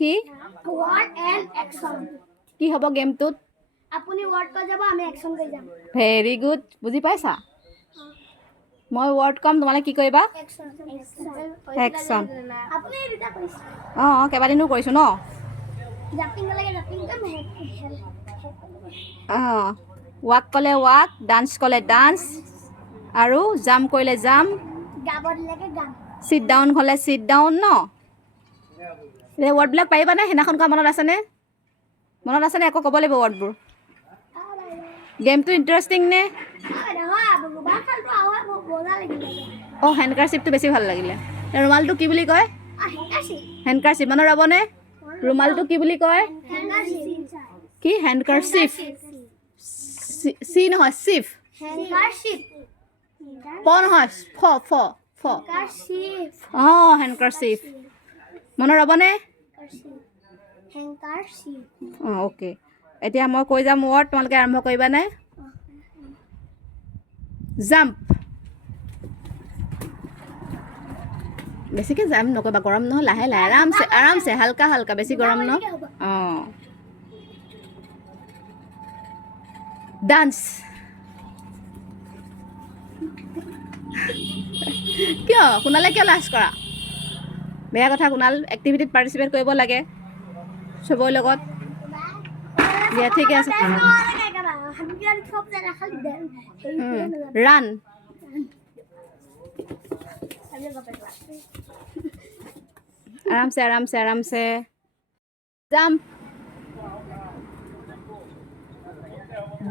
কি word and action. কি হ'ব গেমটোত আপুনি word কৈ যাব আমি action কৰি যাম ভেৰি গুড বুজি পাইছা মই ৱৰ্ড কম তোমালে কি কৰিবা action Action. আপুনি এটা কৈছে কেইবাদিনো কৰিছোঁ ন জাপিং লাগে জাপিং কাম ৱাক ক'লে ৱাক ডান্স ক'লে ডান্স আৰু জাম্প কৰিলে জাম্প গাব দিলেকে গান চিট ডাউন হ'লে চিট ডাউন ন এই ৱৰ্ডবিলাক পাৰিবানে সেইদিনাখন কোৱা মনত আছেনে আকৌ ক'ব লাগিব ৱৰ্ডবোৰ গেমটো ইণ্টাৰেষ্টিং নে হেণ্ডকাৰচিপটো বেছি ভাল লাগিলে ৰুমালটো কি বুলি কয় হেণ্ডকাৰচিপ মনত ৰ'বনে ৰুমালটো কি বুলি কয় কি হেণ্ডকাৰচিপ চি নহয় চিফ প নহয় ফ হেণ্ডকাৰচিপ মনত ৰ'বনে অ'কে এতিয়া মই কৈ যাম ৱৰ্ড তোমালোকে আৰম্ভ কৰিবানে জাম্প বেছিকৈ জাম্প নকৰিবা গৰম নহয় লাহে লাহে আৰামছে হালকা বেছি গৰম ন ডান্স কিয় কুণালে কিয় লাজ কৰা বেয়া কথা কুণাল এক্টিভিটিত পাৰ্টিচিপেট কৰিব লাগে চবৰে লগত দিয়া ঠিকে আছে ৰান আৰামছে জাম্প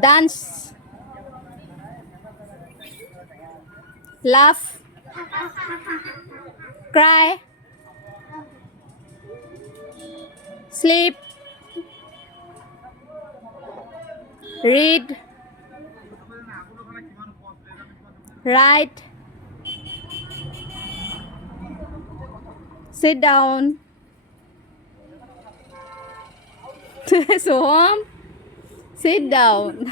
ডান্স লাফ cry sleep read write sit down Soham sit down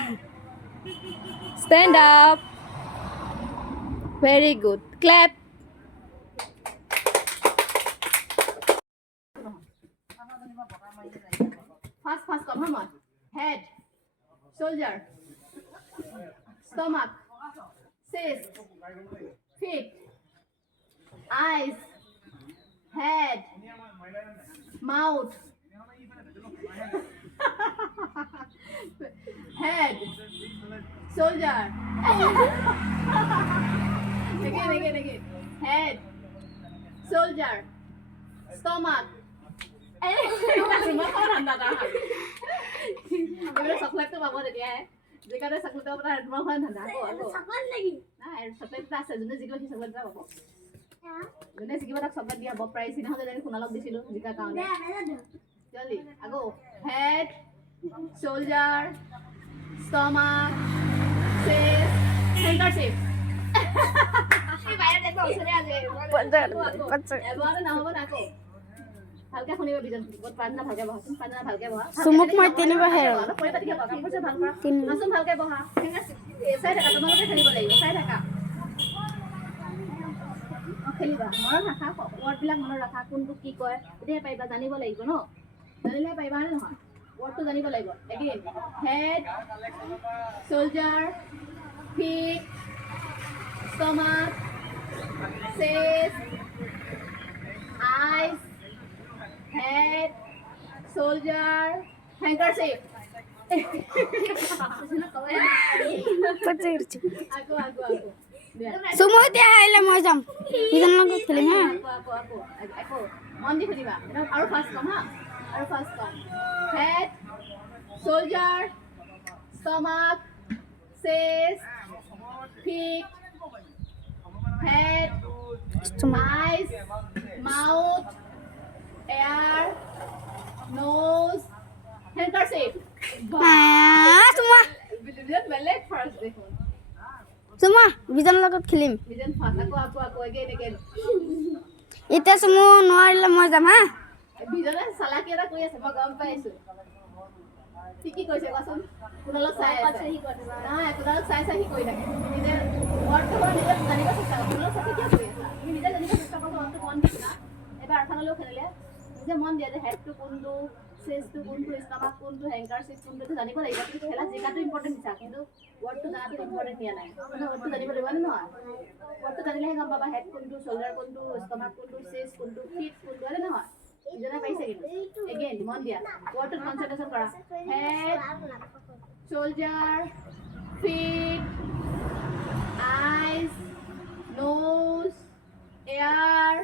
stand up very good clap Fast, come on. Head, shoulder, stomach, chest, feet, eyes, head, mouth, head, shoulder. Again. Head, shoulder, stomach. চকলেটটো পাব তেতিয়াহে যিকাৰণে chocolate পাব তাৰ তোমাৰ হয় ঠাণ্ডা chocolate নেকি নাই চকলেট আছে যোনে যিটো সি চকলেট পাব যোনে যিকিবা তাক চকলেট দিয়া হ'ব প্ৰাইজ সিদিনাখন যেনেকৈ সোণালক দিছিলোঁ জিকাৰ কাৰণে জলদি আকৌ হেড শোল্ডাৰ ষ্টমাক চেষ্ট হেণ্ডকাৰচিপ এবাৰ নহ'ব নাকো ভালকে শুনিব বিজন প্ৰাৰ্থনা ভালকে বহা প্ৰাৰ্থনা ভালকে বহা সুমুক মই তিনিবাৰ হে অলপ পৰি পাতি বহা ঠিক আছে ভাল কৰা মাসুম ভালকে বহা ঠিক আছে চাই থাকা তোমালোকে খেলিব লাগিব চাই থাকা খেলিবা মনত ৰাখা ৱৰ্ডবিলাক মনত ৰাখা কোনটো কি কয় এতিয়া পাৰিবা জানিব লাগিব ন জানিলে পাৰিবা নে নহয় ৱৰ্ডটো জানিব লাগিব এগেইন হেড শোল্ডাৰ ফিট ষ্টমাক চেষ্ট আইজ head, soldier, handkerchief. Aku. Semua dia ile মই যাম ইজন লগত খেলিম হা aku মন দি খেলিবা আৰু ফাস্ট কম হা আৰু ফাস্ট কম head, soldier, stomach, chest, feet, head, eyes, mouth, air, nose, handkerchief. semua Vision balik first দেখুন semua বিজন লগত খেলিম vision first aku again এতিয়া semua নোৱাৰিলে মই যাম হা vision চালাকি এটা কৰি আছে মই গম পাইছো কি কৈছে কোৱাচোন কুণালক চাই আছে নাই কুণালক চাই সি কৈ থাকে নিজে ৱৰ্ডটো নিজে জানিব চেষ্টা কৰা কুণালক চাই কি কৰি আছে তুমি নিজে জানিব চেষ্টা কৰা অন্ত মন দিছা এবাৰ আঠানলৈ খেলিলে নিজে মন দিয়া যে হেডটো কোনটো, চেষ্টটো কোনটো, ষ্টমাক কোনটো, হেংকাৰচিপ কোনটো জানিব লাগিব। কিন্তু খেলা জিকাটো ইম্পৰ্টেণ্ট দিছা, কিন্তু ৱৰ্ডটো জানাটো ইম্পৰ্টেণ্ট দিয়া নাই। মানে ৱৰ্ডটো জানিব লাগিব নে নহয়? ৱৰ্ডটো জানিলেহে গম পাবা হেড কোনটো, শোল্ডাৰ কোনটো, ষ্টমাক কোনটো, চেষ্ট কোনটো, ফিট কোনটো, হয় নে নহয়? ইজনে পাইছে কিন্তু এগেইন মন দিয়া, ৱৰ্ডটোত কনচেন্ট্ৰেশ্যন কৰা। হেড, শোল্ডাৰ, ফিট, আইজ, নোজ, এয়াৰ